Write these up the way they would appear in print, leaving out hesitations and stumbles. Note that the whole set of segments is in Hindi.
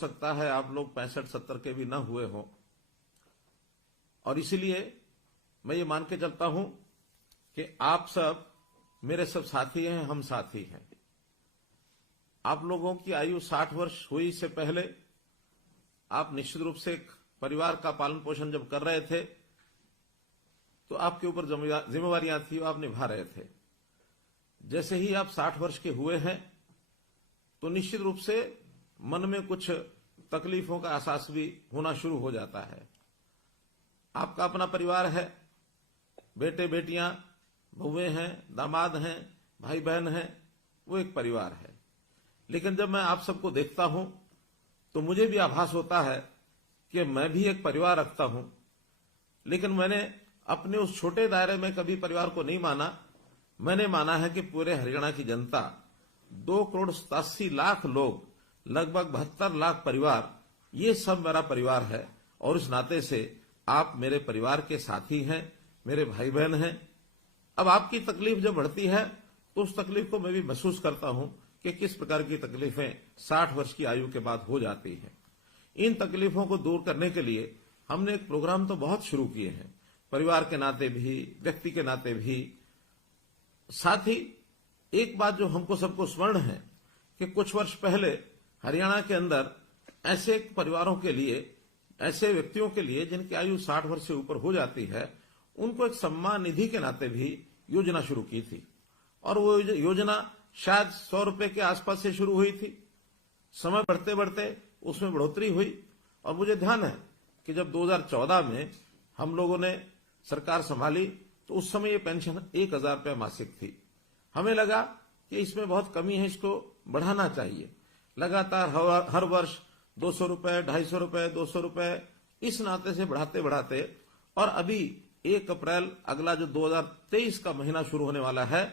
सकता है आप लोग 65-70 के भी न हुए हों, और इसीलिए मैं ये मान के चलता हूं कि आप सब मेरे सब साथी हैं, हम साथी हैं। आप लोगों की आयु 60 वर्ष हुई इससे पहले आप निश्चित रूप से एक परिवार का पालन पोषण जब कर रहे थे तो आपके ऊपर जिम्मेवारियां थी, वो आप निभा रहे थे। जैसे ही आप 60 वर्ष के हुए हैं तो निश्चित रूप से मन में कुछ तकलीफों का एहसास भी होना शुरू हो जाता है। आपका अपना परिवार है, बेटे बेटियां, बहुएं हैं, दामाद हैं, भाई बहन हैं, वो एक परिवार है। लेकिन जब मैं आप सबको देखता हूं तो मुझे भी आभास होता है कि मैं भी एक परिवार रखता हूं, लेकिन मैंने अपने उस छोटे दायरे में कभी परिवार को नहीं माना। मैंने माना है कि पूरे हरियाणा की जनता, 2,87,00,000 लोग, लगभग 72 लाख परिवार, ये सब मेरा परिवार है। और इस नाते से आप मेरे परिवार के साथी हैं, मेरे भाई बहन हैं। अब आपकी तकलीफ जब बढ़ती है तो उस तकलीफ को मैं भी महसूस करता हूं कि किस प्रकार की तकलीफें 60 वर्ष की आयु के बाद हो जाती हैं। इन तकलीफों को दूर करने के लिए हमने एक प्रोग्राम तो बहुत शुरू किए हैं, परिवार के नाते भी, व्यक्ति के नाते भी। साथ ही एक बात जो हमको सबको स्मरण है कि कुछ वर्ष पहले हरियाणा के अंदर ऐसे परिवारों के लिए, ऐसे व्यक्तियों के लिए जिनकी आयु 60 वर्ष से ऊपर हो जाती है, उनको एक सम्मान निधि के नाते भी योजना शुरू की थी। और वो योजना शायद 100 रुपए के आसपास से शुरू हुई थी। समय बढ़ते बढ़ते उसमें बढ़ोतरी हुई और मुझे ध्यान है कि जब 2014 में हम लोगों ने सरकार संभाली तो उस समय ये पेंशन 1,000 रुपये मासिक थी। हमें लगा कि इसमें बहुत कमी है, इसको बढ़ाना चाहिए। लगातार हर वर्ष 200 रुपये, 250 रुपये, 200 रुपये, इस नाते से बढ़ाते बढ़ाते, और अभी 1 अप्रैल अगला जो 2023 का महीना शुरू होने वाला है,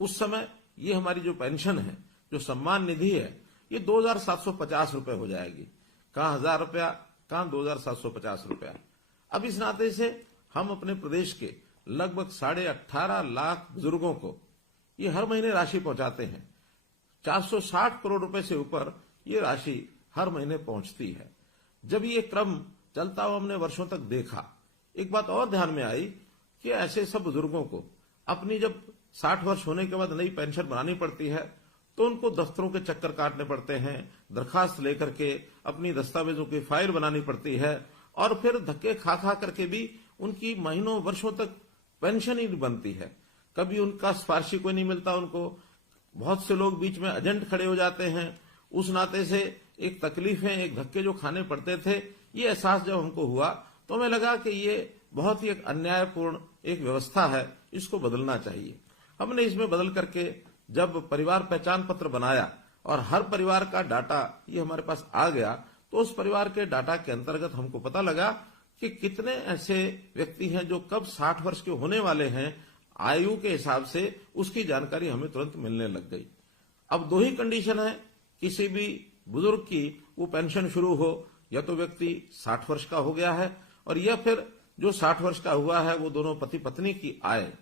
उस समय ये हमारी जो पेंशन है, जो सम्मान निधि है, ये 2,750 रुपये हो जाएगी। कहां 1,000 रुपया, कहां 2,750 रुपया। अब इस नाते से हम अपने प्रदेश के लगभग 18.5 लाख बुजुर्गों को ये हर महीने राशि पहुंचाते हैं। 460 करोड़ रुपए से ऊपर ये राशि हर महीने पहुंचती है। जब ये क्रम चलता हुआ हमने वर्षों तक देखा, एक बात और ध्यान में आई कि ऐसे सब बुजुर्गों को अपनी जब 60 वर्ष होने के बाद नई पेंशन बनानी पड़ती है तो उनको दफ्तरों के चक्कर काटने पड़ते हैं, दरखास्त लेकर के अपनी दस्तावेजों की फाइल बनानी पड़ती है, और फिर धक्के खा खा करके भी उनकी महीनों वर्षों तक पेंशन ही बनती है। कभी उनका सिफारिशी कोई नहीं मिलता उनको। बहुत से लोग बीच में एजेंट खड़े हो जाते हैं। उस नाते से एक तकलीफें, एक धक्के जो खाने पड़ते थे, ये एहसास जब हमको हुआ तो हमें लगा कि ये बहुत ही एक अन्यायपूर्ण एक व्यवस्था है, इसको बदलना चाहिए। हमने इसमें बदल करके जब परिवार पहचान पत्र बनाया और हर परिवार का डाटा ये हमारे पास आ गया, तो उस परिवार के डाटा के अंतर्गत हमको पता लगा कि कितने ऐसे व्यक्ति हैं जो कब 60 वर्ष के होने वाले हैं, आयु के हिसाब से उसकी जानकारी हमें तुरंत मिलने लग गई। अब 2 ही कंडीशन है किसी भी बुजुर्ग की वो पेंशन शुरू हो, या तो व्यक्ति 60 वर्ष का हो गया है, और या फिर जो 60 वर्ष का हुआ है वो दोनों पति पत्नी की आय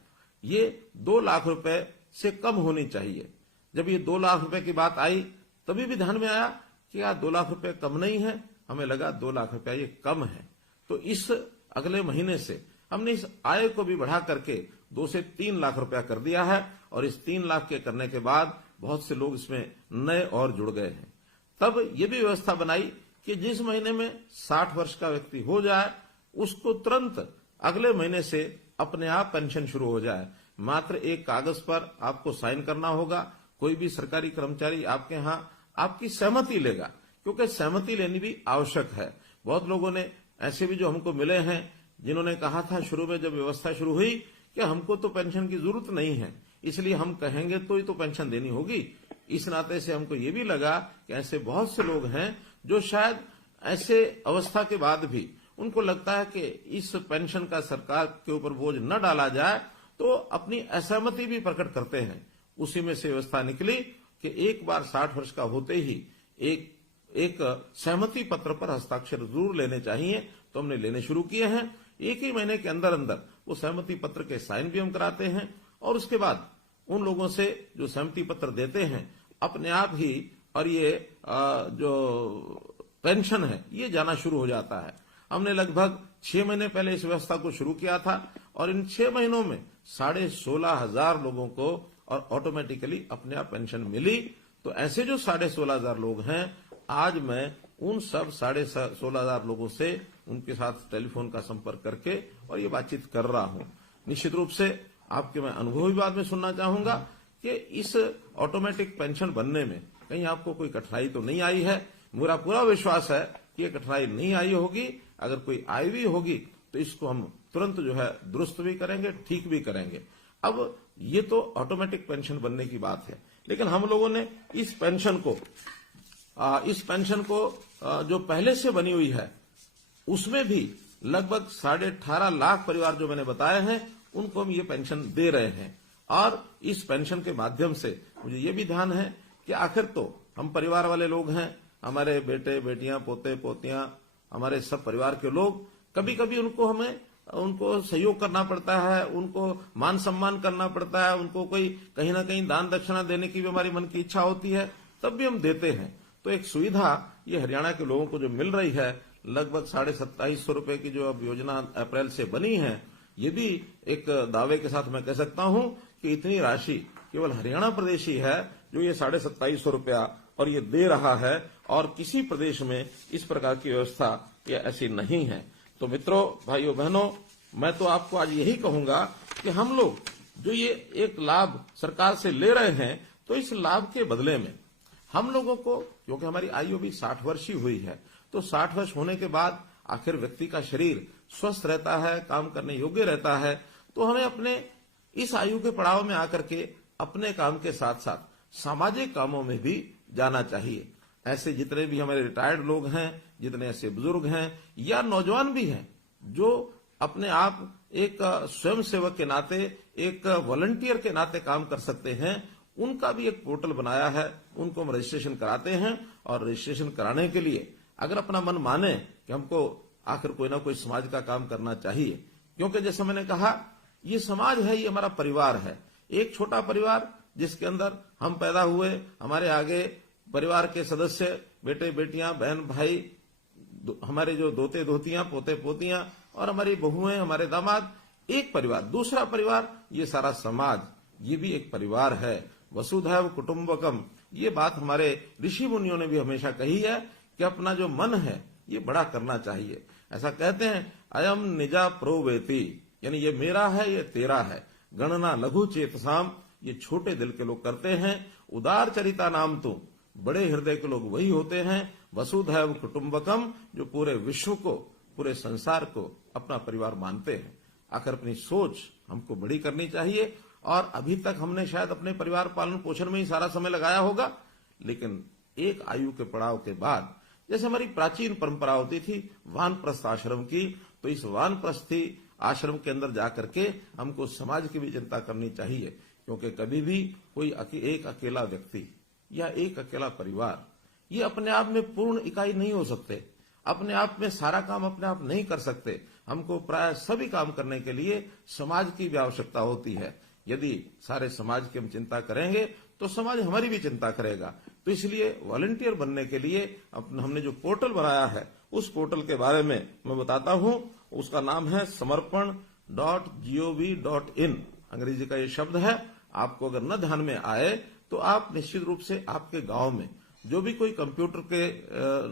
ये 2 लाख रुपए से कम होनी चाहिए। जब ये 2 लाख रुपए की बात आई तभी भी ध्यान में आया कि यार 2 लाख रुपए कम नहीं है, हमें लगा 2 लाख रुपया ये कम है। तो इस अगले महीने से हमने इस आय को भी बढ़ा करके 2 से 3 लाख रुपया कर दिया है, और इस 3 लाख के करने के बाद बहुत से लोग इसमें नए और जुड़ गए हैं। तब ये भी व्यवस्था बनाई कि जिस महीने में 60 वर्ष का व्यक्ति हो जाए उसको तुरंत अगले महीने से अपने आप पेंशन शुरू हो जाए। मात्र एक कागज पर आपको साइन करना होगा। कोई भी सरकारी कर्मचारी आपके यहाँ आपकी सहमति लेगा, क्योंकि सहमति लेनी भी आवश्यक है। बहुत लोगों ने ऐसे भी जो हमको मिले हैं जिन्होंने कहा था शुरू में जब व्यवस्था शुरू हुई कि हमको तो पेंशन की जरूरत नहीं है, इसलिए हम कहेंगे तो ही तो पेंशन देनी होगी। इस नाते से हमको ये भी लगा कि ऐसे बहुत से लोग हैं जो शायद ऐसे अवस्था के बाद भी उनको लगता है कि इस पेंशन का सरकार के ऊपर बोझ न डाला जाए, तो अपनी असहमति भी प्रकट करते हैं। उसी में से व्यवस्था निकली कि एक बार 60 वर्ष का होते ही एक सहमति पत्र पर हस्ताक्षर जरूर लेने चाहिए। तो हमने लेने शुरू किए हैं। 1 ही महीने के अंदर अंदर वो सहमति पत्र के साइन भी हम कराते हैं, और उसके बाद उन लोगों से जो सहमति पत्र देते हैं अपने आप ही, और ये जो पेंशन है ये जाना शुरू हो जाता है। हमने लगभग 6 महीने पहले इस व्यवस्था को शुरू किया था और इन 6 महीनों में 16,500 लोगों को और ऑटोमेटिकली अपने आप पेंशन मिली। तो ऐसे जो 16,500 लोग हैं, आज मैं उन सब 16,500 लोगों से उनके साथ टेलीफोन का संपर्क करके और ये बातचीत कर रहा हूं। निश्चित रूप से आपके मैं अनुभव भी बाद में सुनना चाहूंगा कि इस ऑटोमेटिक पेंशन बनने में कहीं आपको कोई कठिनाई तो नहीं आई है। मेरा पूरा विश्वास है कि ये कठिनाई नहीं आई होगी। अगर कोई आई भी होगी तो इसको हम तुरंत जो है दुरुस्त भी करेंगे, ठीक भी करेंगे। अब ये तो ऑटोमेटिक पेंशन बनने की बात है, लेकिन हम लोगों ने इस पेंशन को जो पहले से बनी हुई है उसमें भी लगभग 18.5 लाख परिवार जो मैंने बताए हैं उनको हम ये पेंशन दे रहे हैं। और इस पेंशन के माध्यम से मुझे ये भी ध्यान है कि आखिर तो हम परिवार वाले लोग हैं, हमारे बेटे बेटियां पोते पोतियां, हमारे सब परिवार के लोग, कभी कभी उनको सहयोग करना पड़ता है, उनको मान सम्मान करना पड़ता है, उनको कोई कहीं ना कहीं दान दक्षिणा देने की भी हमारी मन की इच्छा होती है, तब भी हम देते हैं। तो एक सुविधा ये हरियाणा के लोगों को जो मिल रही है, लगभग 2750 रुपए की जो अब योजना अप्रैल से बनी है, ये भी एक दावे के साथ मैं कह सकता हूं कि इतनी राशि केवल हरियाणा प्रदेश ही है जो ये 2750 रुपया और ये दे रहा है, और किसी प्रदेश में इस प्रकार की व्यवस्था ये ऐसी नहीं है। तो मित्रों, भाइयों बहनों, मैं तो आपको आज यही कहूंगा कि हम लोग जो ये एक लाभ सरकार से ले रहे हैं, तो इस लाभ के बदले में हम लोगों को, क्योंकि हमारी आयु भी 60 वर्ष ही हुई है, तो 60 वर्ष होने के बाद आखिर व्यक्ति का शरीर स्वस्थ रहता है, काम करने योग्य रहता है, तो हमें अपने इस आयु के पड़ाव में आकर के अपने काम के साथ साथ सामाजिक कामों में भी जाना चाहिए। ऐसे जितने भी हमारे रिटायर्ड लोग हैं, जितने ऐसे बुजुर्ग हैं या नौजवान भी हैं जो अपने आप एक स्वयं सेवक के नाते, एक वॉलंटियर के नाते काम कर सकते हैं, उनका भी एक पोर्टल बनाया है। उनको हम रजिस्ट्रेशन कराते हैं और रजिस्ट्रेशन कराने के लिए अगर अपना मन माने कि हमको आखिर कोई ना कोई समाज का काम करना चाहिए, क्योंकि जैसे मैंने कहा ये समाज है, ये हमारा परिवार है, एक छोटा परिवार जिसके अंदर हम पैदा हुए, हमारे आगे परिवार के सदस्य, बेटे बेटियां, बहन भाई, हमारे जो दोते दोतियां, पोते पोतियां और हमारी बहुएं, हमारे दामाद, एक परिवार। दूसरा परिवार ये सारा समाज, ये भी एक परिवार है। वसुधैव कुटुंबकम, ये बात हमारे ऋषि मुनियों ने भी हमेशा कही है कि अपना जो मन है ये बड़ा करना चाहिए। ऐसा कहते हैं, अयम निजा प्रोवेति, यानी ये मेरा है, ये तेरा है। गणना लघु चेतसाम, ये छोटे दिल के लोग करते हैं। उदार चरिता नाम तो, बड़े हृदय के लोग वही होते हैं। वसुधैव कुटुंबकम, जो पूरे विश्व को, पूरे संसार को अपना परिवार मानते हैं। आखिर अपनी सोच हमको बड़ी करनी चाहिए। और अभी तक हमने शायद अपने परिवार पालन पोषण में ही सारा समय लगाया होगा, लेकिन एक आयु के पड़ाव के बाद, जैसे हमारी प्राचीन परंपरा होती थी वानप्रस्थ आश्रम की, तो इस वानप्रस्थी आश्रम के अंदर जाकर के हमको समाज की भी चिंता करनी चाहिए। क्योंकि कभी भी कोई एक अकेला व्यक्ति या एक अकेला परिवार ये अपने आप में पूर्ण इकाई नहीं हो सकते, अपने आप में सारा काम अपने आप नहीं कर सकते। हमको प्राय सभी काम करने के लिए समाज की भी आवश्यकता होती है। यदि सारे समाज की हम चिंता करेंगे तो समाज हमारी भी चिंता करेगा। तो इसलिए वॉलंटियर बनने के लिए हमने जो पोर्टल बनाया है, उस पोर्टल के बारे में मैं बताता हूं। उसका नाम है samarpan.gov.in, अंग्रेजी का ये शब्द है। आपको अगर न ध्यान में आए तो आप निश्चित रूप से आपके गांव में जो भी कोई कंप्यूटर के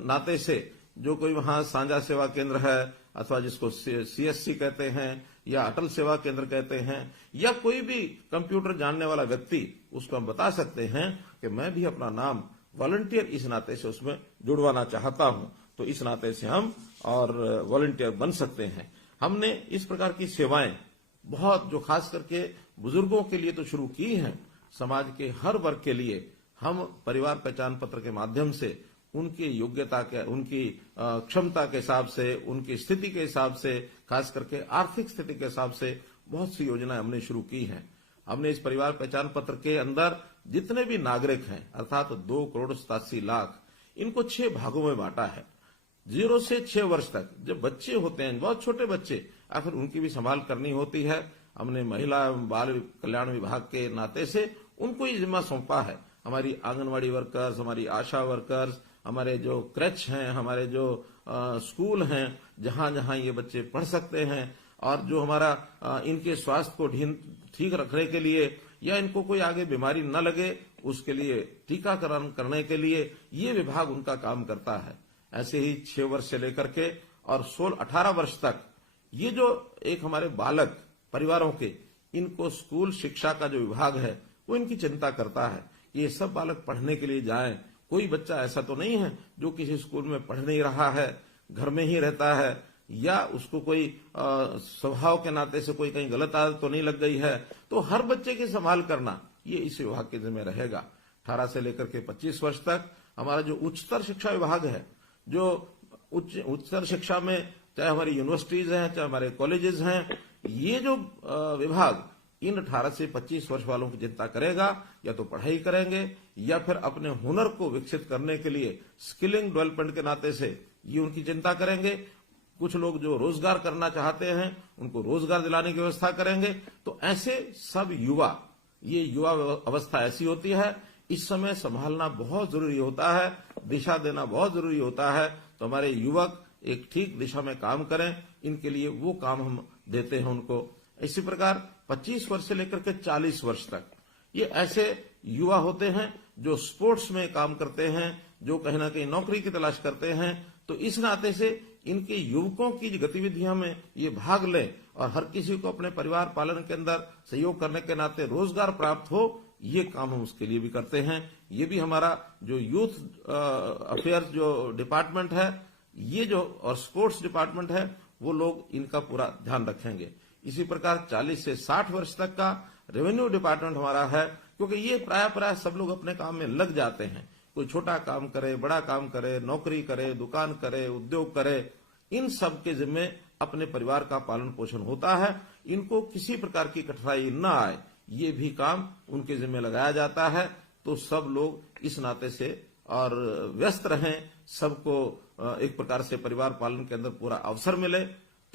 नाते से जो कोई वहां साझा सेवा केंद्र है, अथवा जिसको CSC कहते हैं या अटल सेवा केंद्र कहते हैं, या कोई भी कंप्यूटर जानने वाला व्यक्ति, उसको हम बता सकते हैं कि मैं भी अपना नाम वॉलंटियर इस नाते से उसमें जुड़वाना चाहता हूं। तो इस नाते से हम और वॉलंटियर बन सकते हैं। हमने इस प्रकार की सेवाएं बहुत, जो खास करके बुजुर्गों के लिए तो शुरू की हैं, समाज के हर वर्ग के लिए हम परिवार पहचान पत्र के माध्यम से उनकी योग्यता के, उनकी क्षमता के हिसाब से, उनकी स्थिति के हिसाब से, खास करके आर्थिक स्थिति के हिसाब से बहुत सी योजनाएं हमने शुरू की हैं। हमने इस परिवार पहचान पत्र के अंदर जितने भी नागरिक हैं, अर्थात 2,87,00,000, इनको 6 भागों में बांटा है। 0 से 6 वर्ष तक जब बच्चे होते हैं, बहुत छोटे बच्चे, आखिर उनकी भी संभाल करनी होती है। हमने महिला एवं बाल कल्याण विभाग के नाते से उनको ये जिम्मा सौंपा है। हमारी आंगनवाड़ी वर्कर्स, हमारी आशा वर्कर्स, हमारे जो क्रच हैं, हमारे जो स्कूल हैं, जहां जहां ये बच्चे पढ़ सकते हैं, और जो हमारा इनके स्वास्थ्य को ठीक रखने के लिए या इनको कोई आगे बीमारी न लगे उसके लिए टीकाकरण करने के लिए ये विभाग उनका काम करता है। ऐसे ही 6 वर्ष से लेकर के और 16-18 वर्ष तक ये जो एक हमारे बालक परिवारों के, इनको स्कूल शिक्षा का जो विभाग है वो इनकी चिंता करता है। ये सब बालक पढ़ने के लिए जाएं। कोई बच्चा ऐसा तो नहीं है जो किसी स्कूल में पढ़ नहीं रहा है, घर में ही रहता है, या उसको कोई स्वभाव के नाते से कोई कहीं गलत आदत तो नहीं लग गई है। तो हर बच्चे की संभाल करना ये इस विभाग के जिम्मे रहेगा। 18 से लेकर के 25 वर्ष तक हमारा जो उच्चतर शिक्षा विभाग है, जो उच्चतर शिक्षा में चाहे हमारी यूनिवर्सिटीज हैं, चाहे हमारे कॉलेजेस हैं, ये जो विभाग इन 18 से 25 वर्ष वालों की चिंता करेगा। या तो पढ़ाई करेंगे या फिर अपने हुनर को विकसित करने के लिए स्किलिंग डेवलपमेंट के नाते से ये उनकी चिंता करेंगे। कुछ लोग जो रोजगार करना चाहते हैं उनको रोजगार दिलाने की व्यवस्था करेंगे। तो ऐसे सब युवा, ये युवा अवस्था ऐसी होती है, इस समय संभालना बहुत जरूरी होता है, दिशा देना बहुत जरूरी होता है। तो हमारे युवक एक ठीक दिशा में काम करें, इनके लिए वो काम हम देते हैं उनको। इसी प्रकार 25 वर्ष से लेकर के 40 वर्ष तक ये ऐसे युवा होते हैं जो स्पोर्ट्स में काम करते हैं, जो कहीं ना कहीं नौकरी की तलाश करते हैं। तो इस नाते से इनके युवकों की गतिविधियों में ये भाग लें और हर किसी को अपने परिवार पालन के अंदर सहयोग करने के नाते रोजगार प्राप्त हो, ये काम हम उसके लिए भी करते हैं। ये भी हमारा जो यूथ अफेयर्स जो डिपार्टमेंट है, ये जो और स्पोर्ट्स डिपार्टमेंट है, वो लोग इनका पूरा ध्यान रखेंगे। इसी प्रकार 40 से 60 वर्ष तक का रेवेन्यू डिपार्टमेंट हमारा है, क्योंकि ये प्राय सब लोग अपने काम में लग जाते हैं। कोई छोटा काम करे, बड़ा काम करे, नौकरी करे, दुकान करे, उद्योग करे, इन सब के जिम्मे अपने परिवार का पालन पोषण होता है। इनको किसी प्रकार की कठिनाई न आए, ये भी काम उनके जिम्मे लगाया जाता है। तो सब लोग इस नाते से और व्यस्त रहें, सबको एक प्रकार से परिवार पालन के अंदर पूरा अवसर मिले।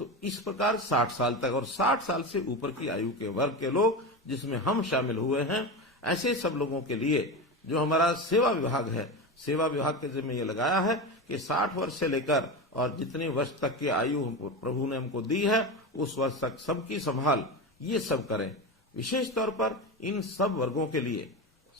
तो इस प्रकार 60 साल तक और 60 साल से ऊपर की आयु के वर्ग के लोग, जिसमें हम शामिल हुए हैं, ऐसे सब लोगों के लिए जो हमारा सेवा विभाग है, सेवा विभाग के जिम्मे ये लगाया है कि 60 वर्ष से लेकर और जितने वर्ष तक की आयु प्रभु ने हमको दी है, उस वर्ष तक सबकी संभाल ये सब करें। विशेष तौर पर इन सब वर्गों के लिए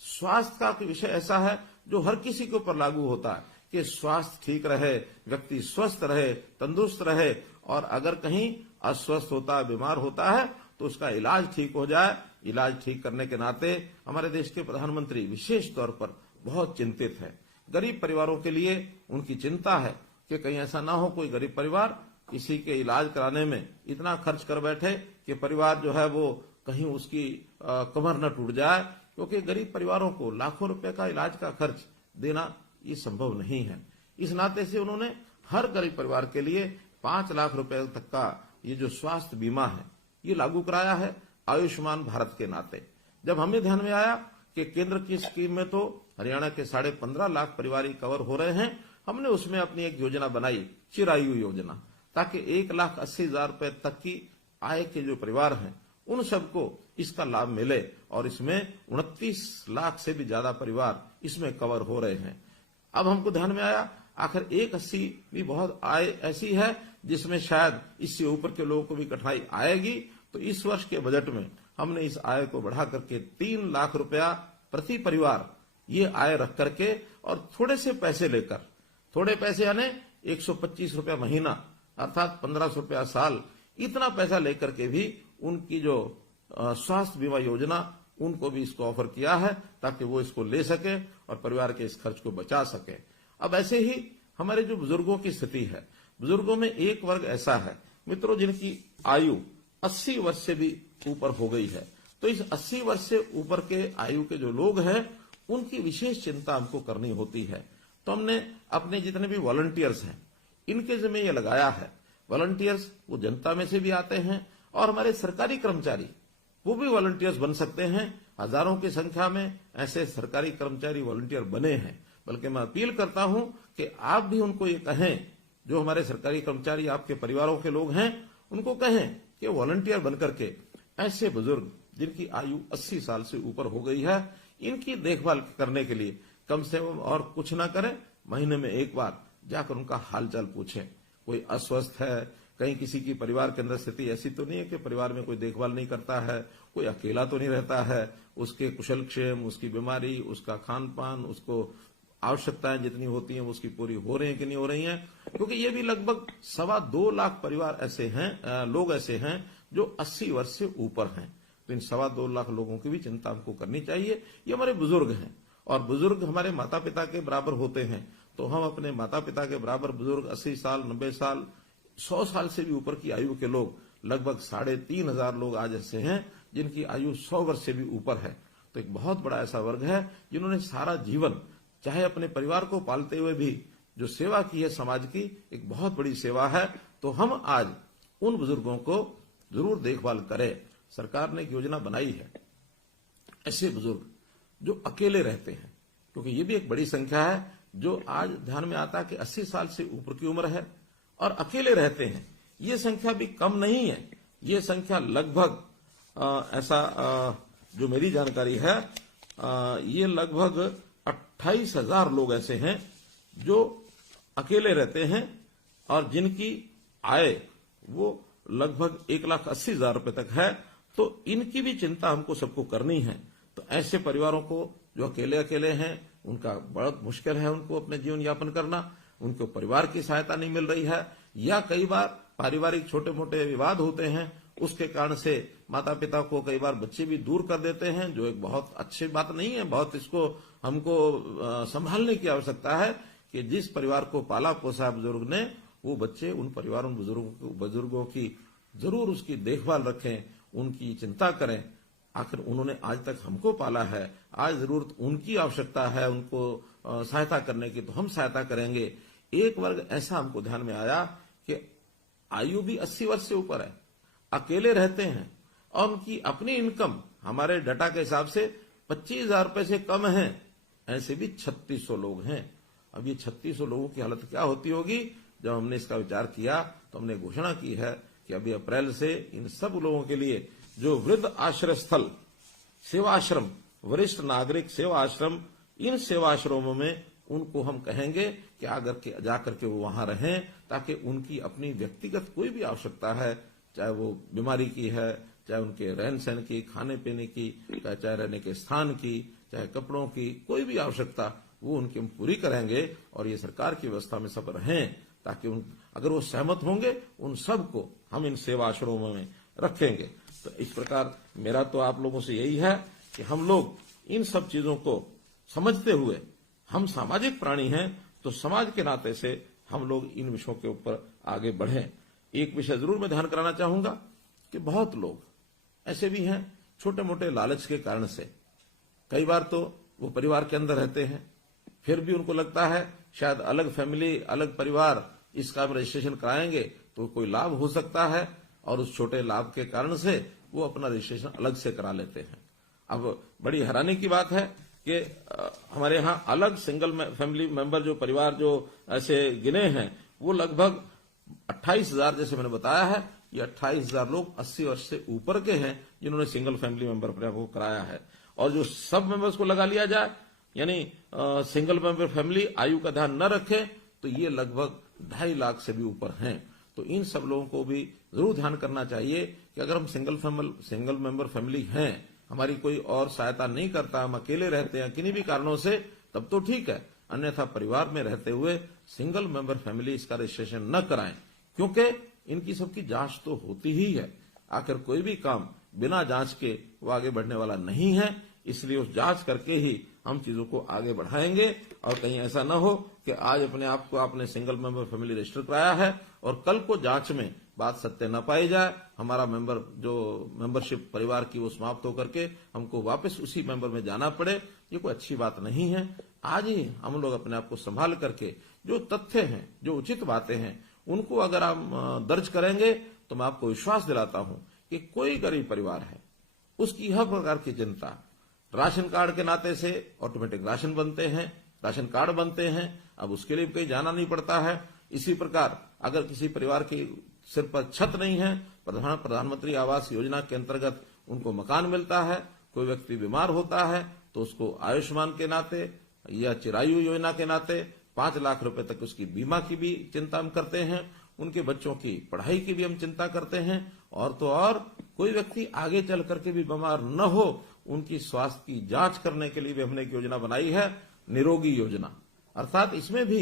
स्वास्थ्य का विषय ऐसा है जो हर किसी के ऊपर लागू होता है कि स्वास्थ्य ठीक रहे, व्यक्ति स्वस्थ रहे, तंदुरुस्त रहे, और अगर कहीं अस्वस्थ होता है, बीमार होता है, तो उसका इलाज ठीक हो जाए। इलाज ठीक करने के नाते हमारे देश के प्रधानमंत्री विशेष तौर पर बहुत चिंतित है। गरीब परिवारों के लिए उनकी चिंता है कि कहीं ऐसा ना हो कोई गरीब परिवार किसी के इलाज कराने में इतना खर्च कर बैठे कि परिवार जो है वो कहीं उसकी कमर न टूट जाए, क्योंकि गरीब परिवारों को लाखों रुपए का इलाज का खर्च देना ये संभव नहीं है। इस नाते से उन्होंने हर गरीब परिवार के लिए 5 लाख रुपए तक का ये जो स्वास्थ्य बीमा है ये लागू कराया है आयुष्मान भारत के नाते। जब हमें ध्यान में आया कि केंद्र की स्कीम में तो हरियाणा के 15.5 लाख परिवार कवर हो रहे हैं, हमने उसमें अपनी एक योजना बनाई, चिरायु योजना, ताकि 1,80,000 रुपए तक की आय के जो परिवार हैं उन सबको इसका लाभ मिले। और इसमें 29 लाख से भी ज्यादा परिवार इसमें कवर हो रहे हैं। अब हमको ध्यान में आया आखिर 1,80 भी बहुत आय ऐसी है जिसमें शायद इससे ऊपर के लोगों को भी कठिनाई आएगी। तो इस वर्ष के बजट में हमने इस आय को बढ़ा करके 3 लाख रुपया प्रति परिवार ये आय रख करके और थोड़े से पैसे लेकर, थोड़े पैसे यानी 125 रुपया महीना अर्थात 1500 रुपया साल, इतना पैसा लेकर के भी उनकी जो स्वास्थ्य बीमा योजना उनको भी इसको ऑफर किया है ताकि वो इसको ले सके और परिवार के इस खर्च को बचा सके। अब ऐसे ही हमारे जो बुजुर्गों की स्थिति है, बुजुर्गों में एक वर्ग ऐसा है मित्रों जिनकी आयु 80 वर्ष से भी ऊपर हो गई है। तो इस 80 वर्ष से ऊपर के आयु के जो लोग हैं उनकी विशेष चिंता हमको करनी होती है। तो हमने अपने जितने भी वॉलंटियर्स हैं इनके जिम्मे ये लगाया है। वॉलंटियर्स वो जनता में से भी आते हैं और हमारे सरकारी कर्मचारी वो भी वॉलंटियर्स बन सकते हैं। हजारों की संख्या में ऐसे सरकारी कर्मचारी वॉलंटियर बने हैं। बल्कि मैं अपील करता हूं कि आप भी उनको ये कहें, जो हमारे सरकारी कर्मचारी आपके परिवारों के लोग हैं उनको कहें कि वॉलंटियर बनकर के ऐसे बुजुर्ग जिनकी आयु 80 साल से ऊपर हो गई है इनकी देखभाल करने के लिए कम से कम और कुछ ना करें, महीने में एक बार जाकर उनका हालचाल पूछें। कोई अस्वस्थ है, कहीं किसी की परिवार के अंदर स्थिति ऐसी तो नहीं है कि परिवार में कोई देखभाल नहीं करता है, कोई अकेला तो नहीं रहता है, उसके कुशल क्षेम, उसकी बीमारी, उसका खान पान, उसको आवश्यकताएं जितनी होती हैं वो उसकी पूरी हो रही हैं कि नहीं हो रही हैं। क्योंकि ये भी लगभग 2.25 लाख परिवार ऐसे हैं, लोग ऐसे हैं जो 80 वर्ष से ऊपर हैं। तो इन 2.25 लाख लोगों की भी चिंता हमको करनी चाहिए। ये हमारे बुजुर्ग हैं और बुजुर्ग हमारे माता पिता के बराबर होते हैं, तो हम अपने माता पिता के बराबर बुजुर्ग 80 साल, 90 साल, 100 साल से भी ऊपर की आयु के लोग लगभग 3,500 लोग आज ऐसे हैं जिनकी आयु 100 वर्ष से भी ऊपर है। तो एक बहुत बड़ा ऐसा वर्ग है जिन्होंने सारा जीवन, चाहे अपने परिवार को पालते हुए भी जो सेवा की है समाज की, एक बहुत बड़ी सेवा है। तो हम आज उन बुजुर्गों को जरूर देखभाल करें। सरकार ने एक योजना बनाई है ऐसे बुजुर्ग जो अकेले रहते हैं, क्योंकि ये भी एक बड़ी संख्या है जो आज ध्यान में आता है कि 80 साल से ऊपर की उम्र है और अकेले रहते हैं। ये संख्या भी कम नहीं है। ये संख्या लगभग जो मेरी जानकारी है, ये लगभग 28,000 लोग ऐसे हैं जो अकेले रहते हैं और जिनकी आय वो लगभग 1,80,000 रुपए तक है। तो इनकी भी चिंता हमको सबको करनी है। तो ऐसे परिवारों को जो अकेले हैं, उनका बहुत मुश्किल है उनको अपने जीवन यापन करना, उनको परिवार की सहायता नहीं मिल रही है, या कई बार पारिवारिक छोटे मोटे विवाद होते हैं, उसके कारण से माता पिता को कई बार बच्चे भी दूर कर देते हैं, जो एक बहुत अच्छी बात नहीं है। बहुत इसको हमको संभालने की आवश्यकता है कि जिस परिवार को पाला पोसा बुजुर्ग ने, वो बच्चे उन परिवारों बुजुर्गों की जरूर उसकी देखभाल रखें, उनकी चिंता करें। आखिर उन्होंने आज तक हमको पाला है, आज जरूरत उनकी आवश्यकता है उनको सहायता करने की, तो हम सहायता करेंगे। एक वर्ग ऐसा हमको ध्यान में आया कि आयु भी 80 वर्ष से ऊपर है, अकेले रहते हैं और उनकी अपनी इनकम हमारे डाटा के हिसाब से 25,000 रुपए से कम है। ऐसे भी 3600 लोग हैं। अब ये 3600 लोगों की हालत क्या होती होगी? जब हमने इसका विचार किया तो हमने घोषणा की है कि अभी अप्रैल से इन सब लोगों के लिए जो वृद्ध आश्रय स्थल, सेवा आश्रम, वरिष्ठ नागरिक सेवा आश्रम, इन सेवा आश्रमों में उनको हम कहेंगे कि जाकर के वो वहां रहें, ताकि उनकी अपनी व्यक्तिगत कोई भी आवश्यकता है, चाहे वो बीमारी की है, चाहे उनके रहन सहन की, खाने पीने की, चाहे रहने के स्थान की, चाहे कपड़ों की, कोई भी आवश्यकता वो उनकी हम पूरी करेंगे। और ये सरकार की व्यवस्था में सब रहें, ताकि अगर वो सहमत होंगे उन सबको हम इन सेवा आश्रमों में रखेंगे। तो इस प्रकार मेरा तो आप लोगों से यही है कि हम लोग इन सब चीजों को समझते हुए, हम सामाजिक प्राणी हैं, तो समाज के नाते से हम लोग इन विषयों के ऊपर आगे बढ़ें। एक विषय जरूर मैं ध्यान कराना चाहूंगा कि बहुत लोग ऐसे भी हैं छोटे मोटे लालच के कारण से, कई बार तो वो परिवार के अंदर रहते हैं, फिर भी उनको लगता है शायद अलग फैमिली, अलग परिवार, इसका हम रजिस्ट्रेशन कराएंगे तो कोई लाभ हो सकता है, और उस छोटे लाभ के कारण से वो अपना रजिस्ट्रेशन अलग से करा लेते हैं। अब बड़ी हैरानी की बात है कि हमारे यहाँ अलग सिंगल फैमिली मेंबर जो परिवार जो ऐसे गिने हैं, वो लगभग 28,000, जैसे मैंने बताया है, ये 28,000 लोग 80 वर्ष से ऊपर के हैं जिन्होंने सिंगल फैमिली मेंबर अपने को कराया है। और जो सब मेंबर्स को लगा लिया जाए, यानी सिंगल मेंबर फैमिली आयु का ध्यान न रखे, तो ये लगभग 2.5 लाख से भी ऊपर हैं। तो इन सब लोगों को भी जरूर ध्यान करना चाहिए कि अगर हम सिंगल मेंबर फैमिली हैं, हमारी कोई और सहायता नहीं करता, हम अकेले रहते हैं किन्हीं भी कारणों से, तब तो ठीक है। अन्यथा परिवार में रहते हुए सिंगल मेंबर फैमिली इसका रजिस्ट्रेशन न कराएं, क्योंकि इनकी सबकी जांच तो होती ही है। आखिर कोई भी काम बिना जांच के वो आगे बढ़ने वाला नहीं है, इसलिए उस जांच करके ही हम चीजों को आगे बढ़ाएंगे। और कहीं ऐसा न हो कि आज अपने आप को आपने सिंगल मेंबर फैमिली रजिस्टर कराया है और कल को जांच में बात सत्य न पाई जाए, हमारा मेंबरशिप परिवार की वो समाप्त होकर के हमको वापस उसी मेंबर में जाना पड़े। ये कोई अच्छी बात नहीं है। आज ही हम लोग अपने आप को संभाल करके जो तथ्य हैं, जो उचित बातें हैं, उनको अगर हम दर्ज करेंगे तो मैं आपको विश्वास दिलाता हूं कि कोई गरीब परिवार है, उसकी हर प्रकार की चिंता, राशन कार्ड के नाते से ऑटोमेटिक राशन बनते हैं, राशन कार्ड बनते हैं, अब उसके लिए कहीं जाना नहीं पड़ता है। इसी प्रकार अगर किसी परिवार के सिर पर छत नहीं है, प्रधानमंत्री आवास योजना के अंतर्गत उनको मकान मिलता है। कोई व्यक्ति बीमार होता है तो उसको आयुष्मान के नाते या चिरायु योजना के नाते 5 लाख रुपए तक उसकी बीमा की भी चिंता हम करते हैं, उनके बच्चों की पढ़ाई की भी हम चिंता करते हैं, और तो और कोई व्यक्ति आगे चल करके भी बीमार न हो, उनकी स्वास्थ्य की जांच करने के लिए भी हमने एक योजना बनाई है, निरोगी योजना। अर्थात इसमें भी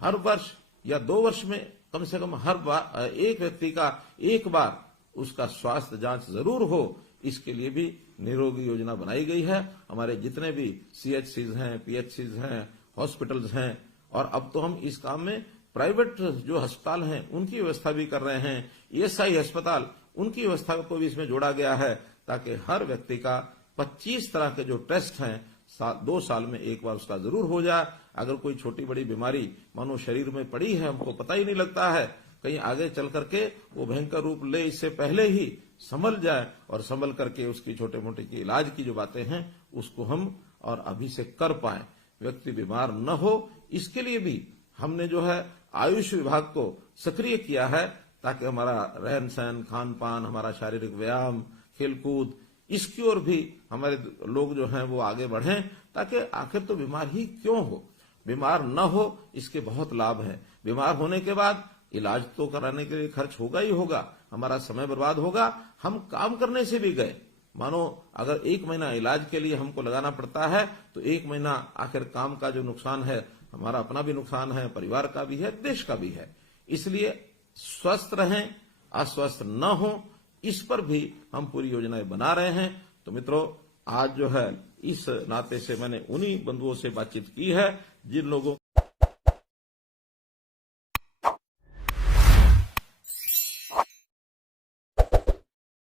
हर वर्ष या 2 वर्ष में कम से कम हर बार एक व्यक्ति का एक बार उसका स्वास्थ्य जांच जरूर हो, इसके लिए भी निरोगी योजना बनाई गई है। हमारे जितने भी सीएचसीज हैं, पीएचसीज हैं, हॉस्पिटल्स हैं, और अब तो हम इस काम में प्राइवेट जो अस्पताल हैं उनकी व्यवस्था भी कर रहे हैं। ईएसआई अस्पताल, उनकी व्यवस्था को भी इसमें जोड़ा गया है, ताकि हर व्यक्ति का 25 तरह के जो टेस्ट हैं 2 साल में एक बार उसका जरूर हो जाए। अगर कोई छोटी बड़ी बीमारी मानो शरीर में पड़ी है, हमको पता ही नहीं लगता है, कहीं आगे चल करके वो भयंकर रूप ले, इससे पहले ही संभल जाए, और संभल करके उसकी छोटे मोटे की इलाज की जो बातें हैं उसको हम और अभी से कर पाए, व्यक्ति बीमार न हो, इसके लिए भी हमने जो है आयुष विभाग को सक्रिय किया है, ताकि हमारा रहन सहन, खान पान, हमारा शारीरिक व्यायाम, खेलकूद, इसकी ओर भी हमारे लोग जो हैं वो आगे बढ़ें, ताकि आखिर तो बीमार ही क्यों हो, बीमार न हो, इसके बहुत लाभ हैं। बीमार होने के बाद इलाज तो कराने के लिए खर्च होगा ही होगा, हमारा समय बर्बाद होगा, हम काम करने से भी गए। मानो अगर 1 महीना इलाज के लिए हमको लगाना पड़ता है, तो 1 महीना आखिर काम का जो नुकसान है, हमारा अपना भी नुकसान है, परिवार का भी है, देश का भी है। इसलिए स्वस्थ रहें, अस्वस्थ न हो, इस पर भी हम पूरी योजनाएं बना रहे हैं। तो मित्रों, आज जो है इस नाते से मैंने उन्हीं बंधुओं से बातचीत की है जिन लोगों